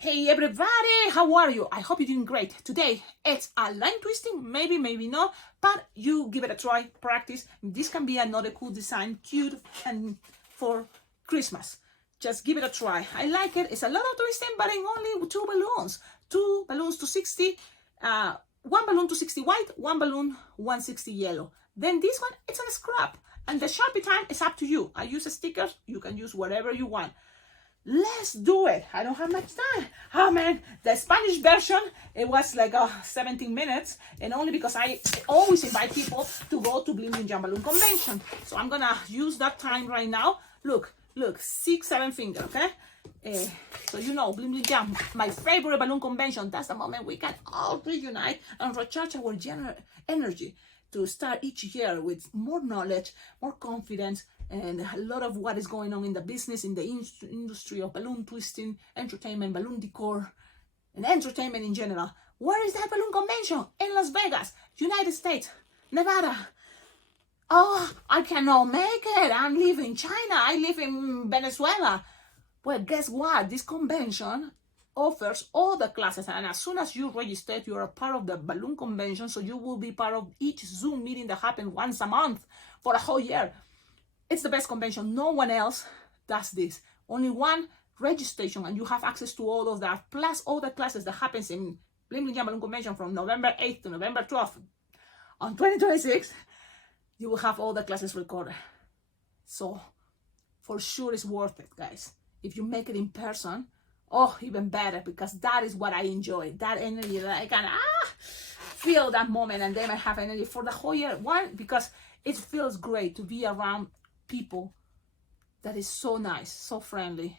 Hey everybody, how are you? I hope you're doing great. Today it's a line twisting, maybe not, but you give it a try, practice. This can be another cool design, cute and for Christmas. Just give it a try. I like it. It's a lot of twisting, but in only two balloons. Two balloons to 60, one balloon to 60 white, one balloon 160 yellow. Then this one, it's a scrap. And the Sharpie time is up to you. I use stickers, you can use whatever you want. Let's do it. I don't have much time. Oh man, the Spanish version, it was like 17 minutes, and only because I always invite people to go to Bling Bling Jam Balloon Convention. So I'm gonna use that time right now. Look, 6, 7 finger, okay? So you know, Bling Bling Jam, my favorite balloon convention. That's the moment we can all reunite and recharge our energy to start each year with more knowledge, more confidence, and a lot of what is going on in the business, in the industry of balloon twisting, entertainment, balloon decor, and entertainment in general. Where is that balloon convention? In Las Vegas, United States, Nevada. Oh, I cannot make it. I live in China. I live in Venezuela. Well, guess what? This convention offers all the classes, and as soon as you register, you are a part of the balloon convention, so you will be part of each Zoom meeting that happens once a month for a whole year. It's the best convention. No one else does this. Only one registration, and you have access to all of that, plus all the classes that happens in Bling Bling Jam Balloon Convention from November 8th to November 12th on 2026. You will have all the classes recorded. So for sure it's worth it, guys. If you make it in person, oh, even better, because that is what I enjoy. That energy that I can feel that moment, and then I have energy for the whole year. One, because it feels great to be around people that is so nice, so friendly,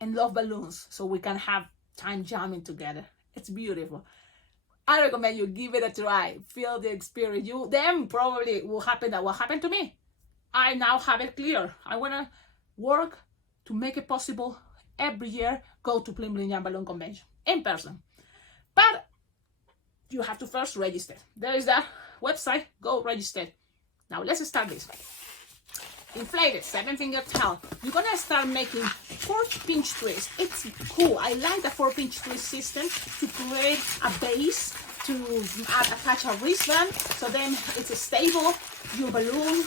and love balloons, so we can have time jamming together. It's beautiful. I recommend you give it a try. Feel the experience. Then probably will happen that what happened to me. I now have it clear. I want to work to make it possible every year. Go to Bling Bling Jam Balloon Convention in person. But you have to first register. There is that website. Go register. Now let's start this. Inflated 7-finger tail. You're gonna start making 4 pinch twists. It's cool. I like the 4 pinch twist system to create a base, to attach a wristband, so then it's a stable, your balloon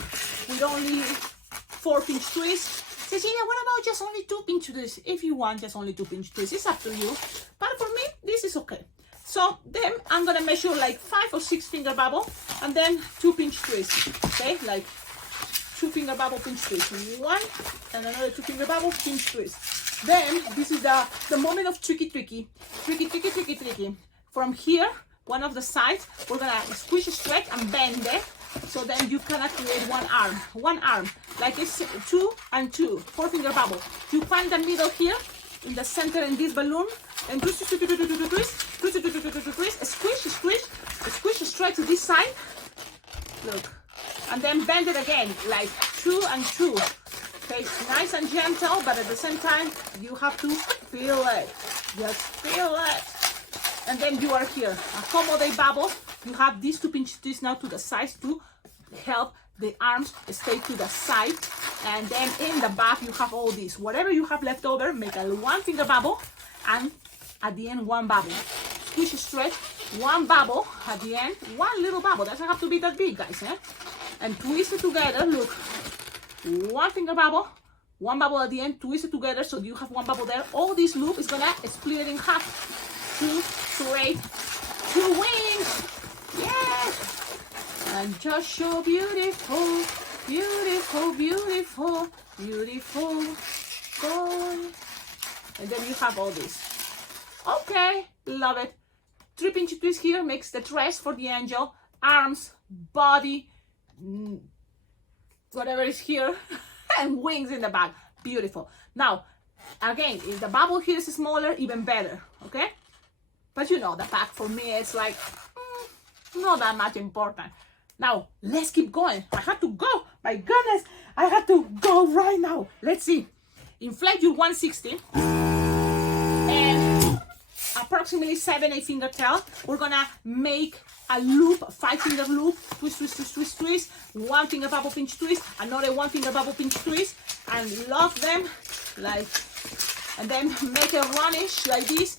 with only 4 pinch twists. Cecilia, what about just only 2 pinch twists? If you want just only 2 pinch twists, it's up to you. But for me, this is okay. So then I'm gonna measure like 5 or 6 finger bubble, and then 2 pinch twists. Okay, like 2 finger bubble pinch twist, 1 and another 2 finger bubble pinch twist. Then this is the moment of tricky. From here, one of the sides, we're gonna squish, stretch, and bend it. So then you cannot create one arm, like it's 2 and 2, 4 finger bubble. You find the middle here in the center in this balloon, and twist, squish, stretch to this side. Look. And then bend it again, like 2 and 2. Okay, nice and gentle, but at the same time, you have to feel it. Just feel it. And then you are here. Accommodate bubble. You have these 2 pinch twists now to the sides to help the arms stay to the side. And then in the back, you have all this. Whatever you have left over, make a 1 finger bubble, and at the end, 1 bubble. Squish, stretch, 1 bubble at the end, 1 little bubble. Doesn't have to be that big, guys. And twist it together. Look, 1 finger bubble, 1 bubble at the end, twist it together so you have 1 bubble there. All this loop is gonna split it in half to create 2 wings. Yes! And just so beautiful, beautiful, beautiful, beautiful. Boy. And then you have all this. Okay, love it. 3 pinch twist here makes the dress for the angel, arms, body, whatever is here, and wings in the back. Beautiful. Now, again, if the bubble here is smaller, even better, okay? But you know, the back for me, it's like, not that much important. Now, let's keep going. I have to go. My goodness, I have to go right now. Let's see. Inflate your 160. And approximately 7-8 finger tail. We're gonna make a loop, 5-finger loop, twist, 1 finger bubble pinch twist, another 1 finger bubble pinch twist, and lock them like and then make a runnish like this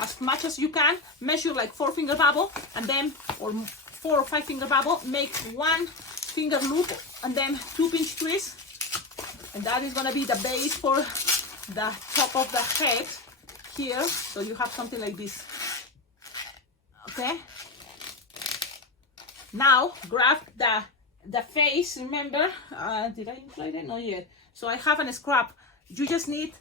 as much as you can. Measure like 4 finger bubble, and then, or 4 or 5 finger bubble, make 1 finger loop, and then 2 pinch twists, and that is gonna be the base for the top of the head here. So you have something like this. Okay. Now grab the face. Remember, did I inflate it? Not yet. So I have a scrap. You just need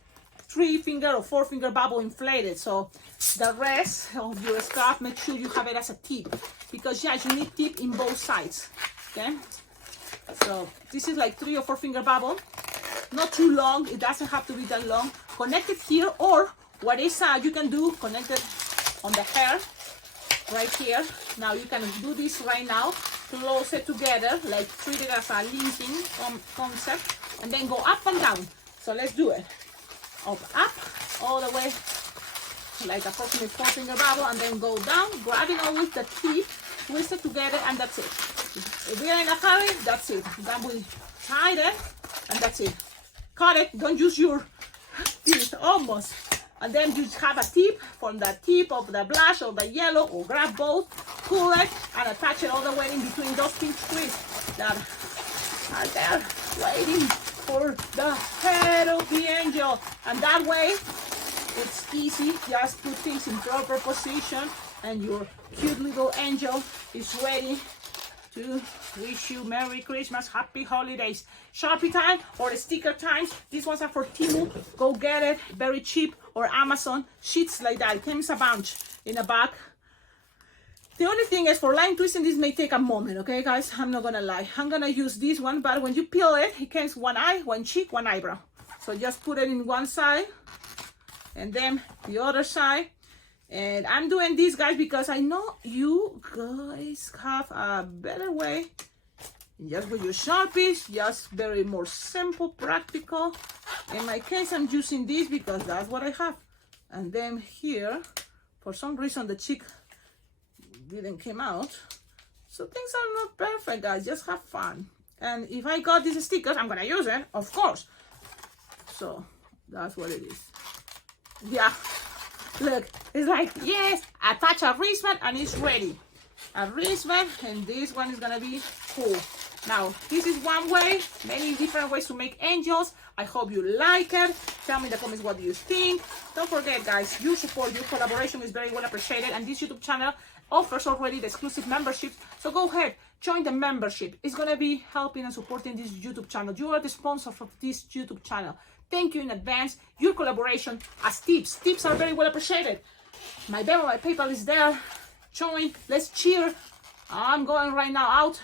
3 finger or 4 finger bubble inflated. So the rest of your scarf, make sure you have it as a tip, because yeah, you need tip in both sides. Okay. So this is like 3 or 4 finger bubble. Not too long. It doesn't have to be that long. Connect it here, or what is you can do, connect it on the hair right here. Now you can do this right now. Close it together, like treat it as a linking concept, and then go up and down. So let's do it. Up, all the way, like approximately 4 finger bubble, and then go down, grabbing always the tip, twist it together, and that's it. If we are in a hurry, that's it. Then we tie it, and that's it. Cut it, don't use your teeth, almost. And then you have a tip from the tip of the blush or the yellow, or grab both, pull it, and attach it all the way in between those pinch twists that are there waiting for the head of the angel. And that way, it's easy. Just put things in proper position, and your cute little angel is ready to wish you Merry Christmas, Happy Holidays. Sharpie time or sticker times. These ones are for Temu. Go get it, very cheap, or Amazon. Sheets like that. It comes a bunch in a bag. The only thing is, for line twisting, this may take a moment, okay guys? I'm not gonna lie. I'm gonna use this one, but when you peel it, it comes 1 eye, 1 cheek, 1 eyebrow. So just put it in one side, and then the other side. And I'm doing this, guys, because I know you guys have a better way. Just with your Sharpies, just very more simple, practical. In my case, I'm using this because that's what I have. And then here, for some reason, the cheek didn't come out. So things are not perfect, guys. Just have fun. And if I got these stickers, I'm gonna use it, of course. So that's what it is. Yeah. Look, it's like, yes, attach a wristband and it's ready. A wristband, and this one is gonna be cool. Now, this is one way, many different ways to make angels. I hope you like it. Tell me in the comments what do you think. Don't forget, guys, your support, your collaboration is very well appreciated, and this YouTube channel offers already the exclusive memberships. So go ahead, join the membership. It's gonna be helping and supporting this YouTube channel. You are the sponsor of this YouTube channel. Thank you in advance. Your collaboration as tips. Tips are very well appreciated. My Venmo, my PayPal is there. Join. Let's cheer. I'm going right now out.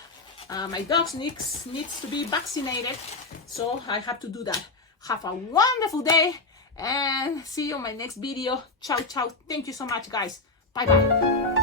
My dog needs to be vaccinated, so I have to do that. Have a wonderful day, and see you on my next video. Ciao, ciao. Thank you so much, guys. Bye-bye.